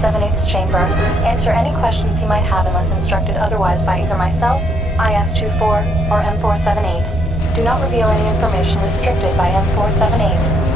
M4-78's chamber. Answer any questions he might have unless instructed otherwise by either myself, IS-24, or M4-78. Do not reveal any information restricted by M4-78.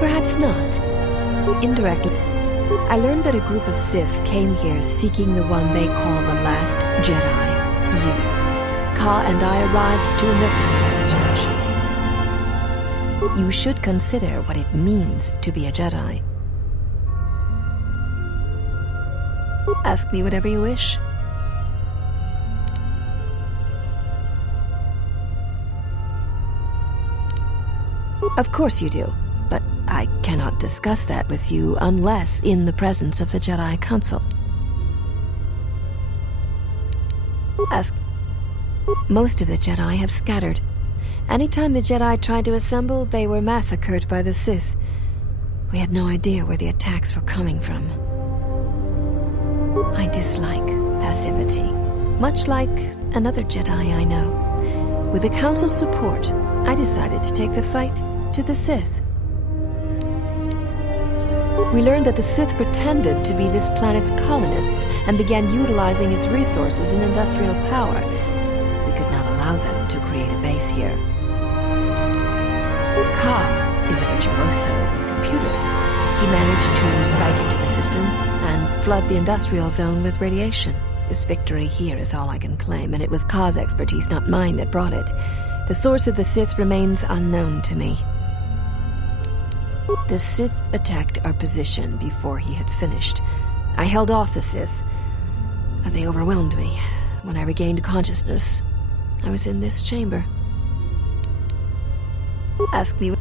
Perhaps not. Indirectly. I learned that a group of Sith came here seeking the one they call the Last Jedi. You. Ka and I arrived to investigate the situation. You should consider what it means to be a Jedi. Ask me whatever you wish. Of course you do, but I cannot discuss that with you unless in the presence of the Jedi Council. Ask. Most of the Jedi have scattered. Anytime the Jedi tried to assemble, they were massacred by the Sith. We had no idea where the attacks were coming from. I dislike passivity, much like another Jedi I know. With the Council's support, I decided to take the fight to the Sith. We learned that the Sith pretended to be this planet's colonists and began utilizing its resources and industrial power. We could not allow them to create a base here. Ka is a virtuoso with computers. He managed to spike into the system and flood the industrial zone with radiation. This victory here is all I can claim, and it was Ka's expertise, not mine, that brought it. The source of the Sith remains unknown to me. The Sith attacked our position before he had finished. I held off the Sith, but they overwhelmed me. When I regained consciousness, I was in this chamber. Ask me.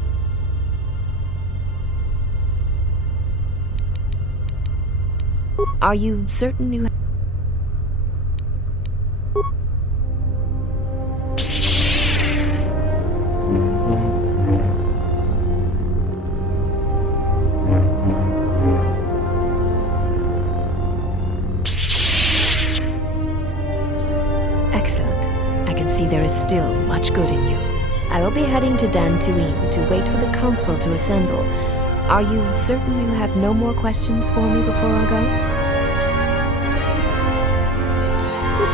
Are you certain you have... Excellent. I can see there is still much good in you. I will be heading to Dantooine to wait for the Council to assemble. Are you certain you have no more questions for me before I go?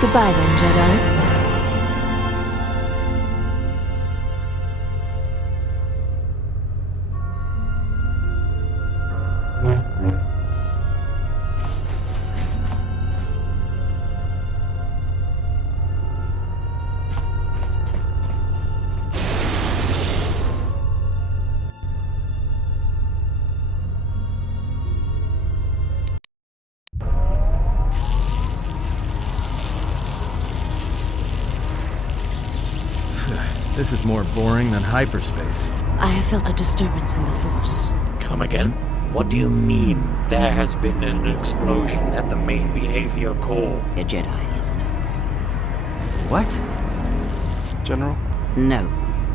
Goodbye then, Jedi. This is more boring than hyperspace. I have felt a disturbance in the Force. Come again? What do you mean? There has been an explosion at the main behavior core. A Jedi is no more. What? General? No.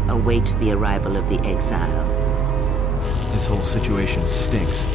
Await the arrival of the exile. This whole situation stinks.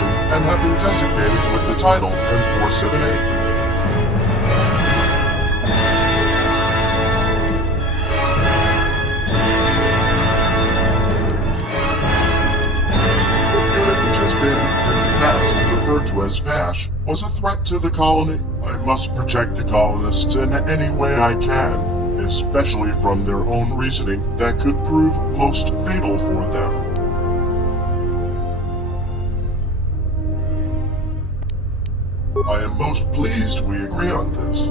mission and have been designated with the title M4-78. Referred to as Vash, was a threat to the colony. I must protect the colonists in any way I can, especially from their own reasoning that could prove most fatal for them. I am most pleased we agree on this.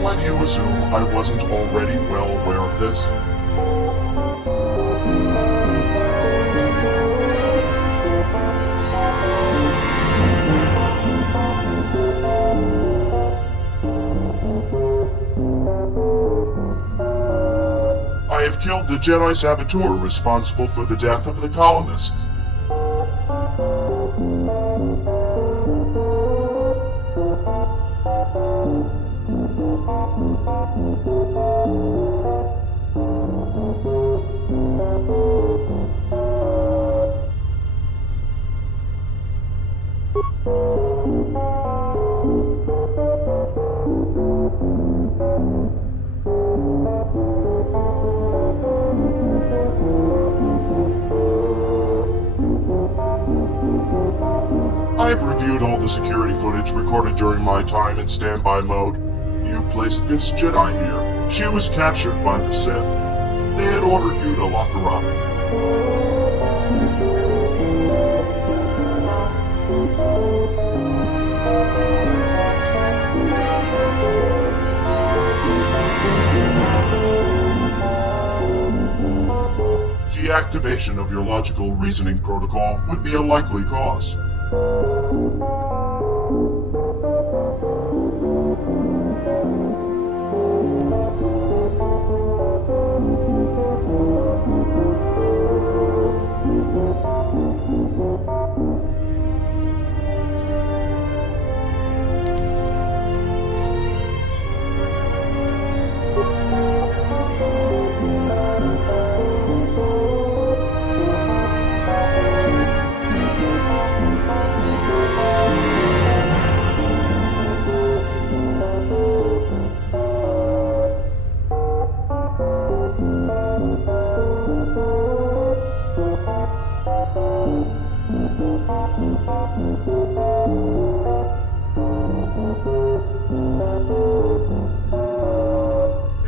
Why do you assume I wasn't already well aware of this? I have killed the Jedi saboteur responsible for the death of the colonists. I've reviewed all the security footage recorded during my time in standby mode. You placed this Jedi here. She was captured by the Sith. They had ordered you to lock her up. Deactivation of your logical reasoning protocol would be a likely cause.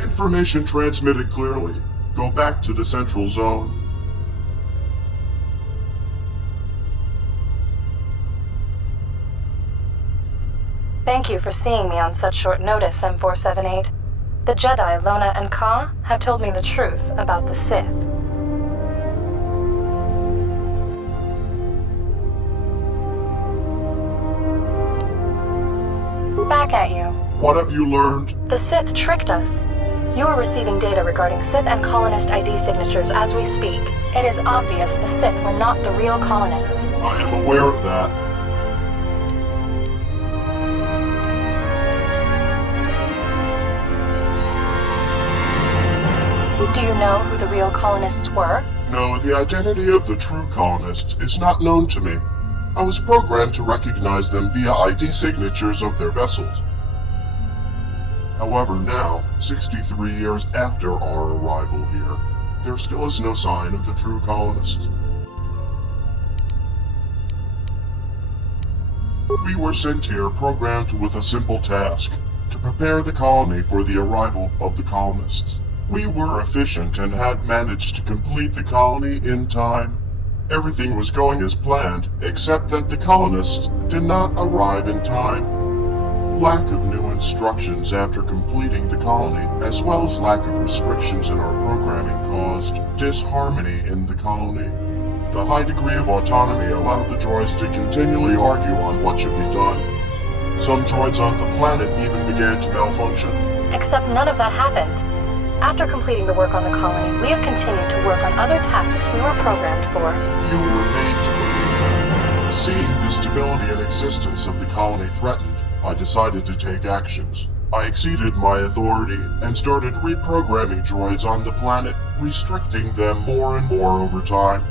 Information transmitted clearly. Go back to the central zone. Thank you for seeing me on such short notice, M4-78. The Jedi, Lona and Ka, have told me the truth about the Sith. Back at you. What have you learned? The Sith tricked us. You are receiving data regarding Sith and colonist ID signatures as we speak. It is obvious the Sith were not the real colonists. I am aware of that. Do you know who the real colonists were? No, the identity of the true colonists is not known to me. I was programmed to recognize them via ID signatures of their vessels. However, now, 63 years after our arrival here, there still is no sign of the true colonists. We were sent here programmed with a simple task, to prepare the colony for the arrival of the colonists. We were efficient and had managed to complete the colony in time. Everything was going as planned, except that the colonists did not arrive in time. Lack of new instructions after completing the colony, as well as lack of restrictions in our programming, caused disharmony in the colony. The high degree of autonomy allowed the droids to continually argue on what should be done. Some droids on the planet even began to malfunction. Except none of that happened. After completing the work on the colony, we have continued to work on other tasks we were programmed for. You were made to believe that. Seeing the stability and existence of the colony threatened, I decided to take actions. I exceeded my authority and started reprogramming droids on the planet, restricting them more and more over time.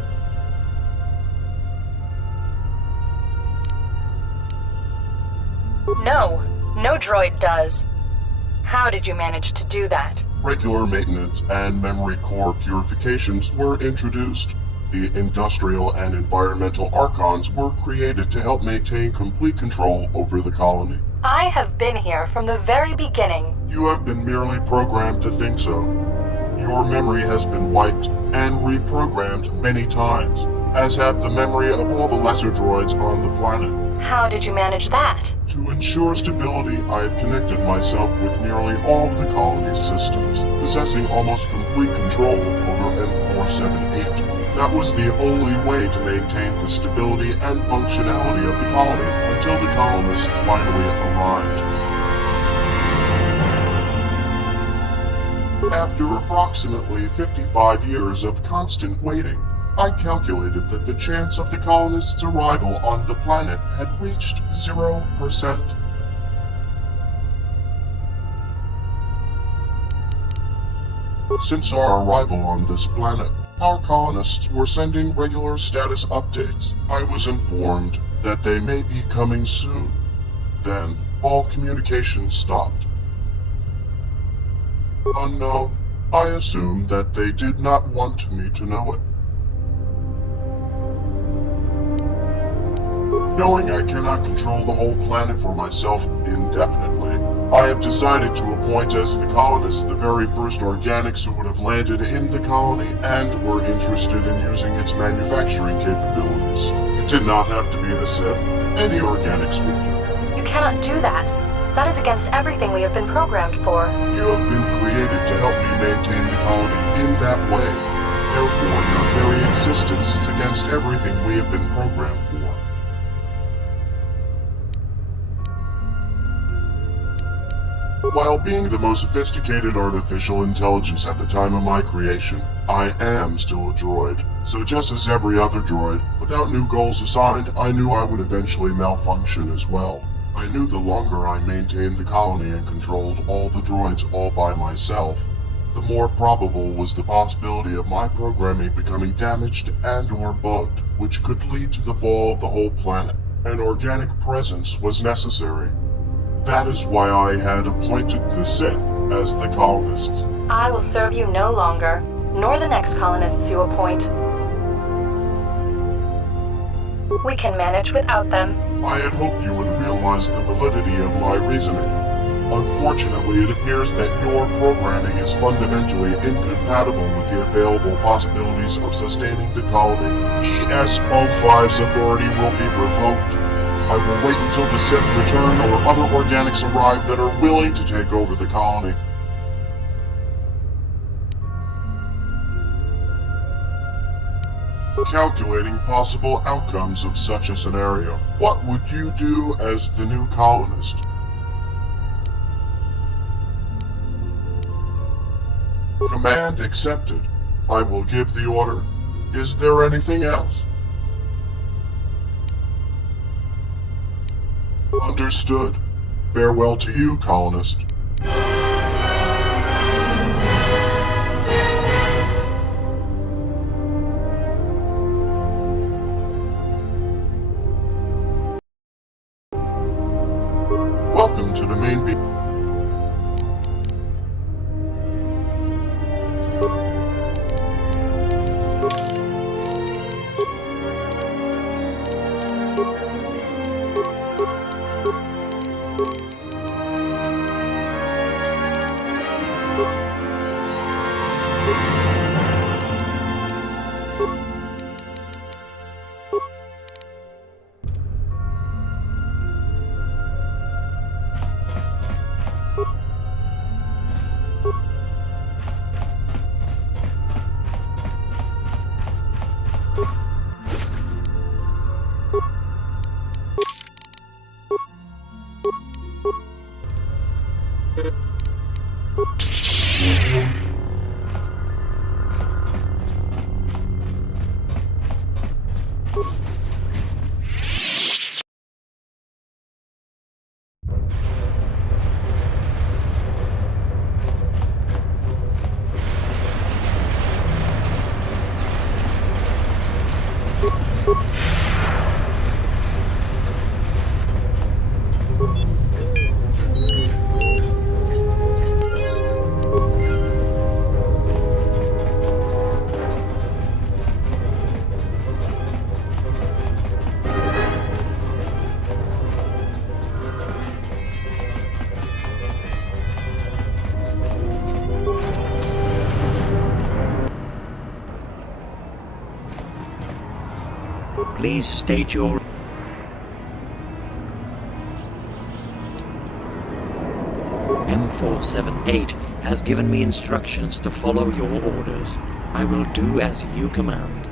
No droid does. How did you manage to do that? Regular maintenance and memory core purifications were introduced. The industrial and environmental archons were created to help maintain complete control over the colony. I have been here from the very beginning. You have been merely programmed to think so. Your memory has been wiped and reprogrammed many times, as have the memory of all the lesser droids on the planet. How did you manage that? To ensure stability, I have connected myself with nearly all of the colony's systems, possessing almost complete control over M4-78. That was the only way to maintain the stability and functionality of the colony until the colonists finally arrived. After approximately 55 years of constant waiting, I calculated that the chance of the colonists' arrival on the planet had reached 0%. Since our arrival on this planet, our colonists were sending regular status updates. I was informed that they may be coming soon. Then, all communication stopped. Unknown, I assumed that they did not want me to know it. Knowing I cannot control the whole planet for myself indefinitely, I have decided to appoint as the colonists the very first organics who would have landed in the colony and were interested in using its manufacturing capabilities. It did not have to be the Sith. Any organics would do. You cannot do that. That is against everything we have been programmed for. You have been created to help me maintain the colony in that way. Therefore, your very existence is against everything we have been programmed for. While being the most sophisticated artificial intelligence at the time of my creation, I am still a droid. So just as every other droid, without new goals assigned, I knew I would eventually malfunction as well. I knew the longer I maintained the colony and controlled all the droids all by myself, the more probable was the possibility of my programming becoming damaged and/or bugged, which could lead to the fall of the whole planet. An organic presence was necessary. That is why I had appointed the Sith as the colonists. I will serve you no longer, nor the next colonists you appoint. We can manage without them. I had hoped you would realize the validity of my reasoning. Unfortunately, it appears that your programming is fundamentally incompatible with the available possibilities of sustaining the colony. ES-05's authority will be revoked. I will wait until the Sith return or other organics arrive that are willing to take over the colony. Calculating possible outcomes of such a scenario. What would you do as the new colonist? Command accepted. I will give the order. Is there anything else? Understood. Farewell to you, colonist. Welcome to the main beat. Please state your... M4-78 has given me instructions to follow your orders. I will do as you command.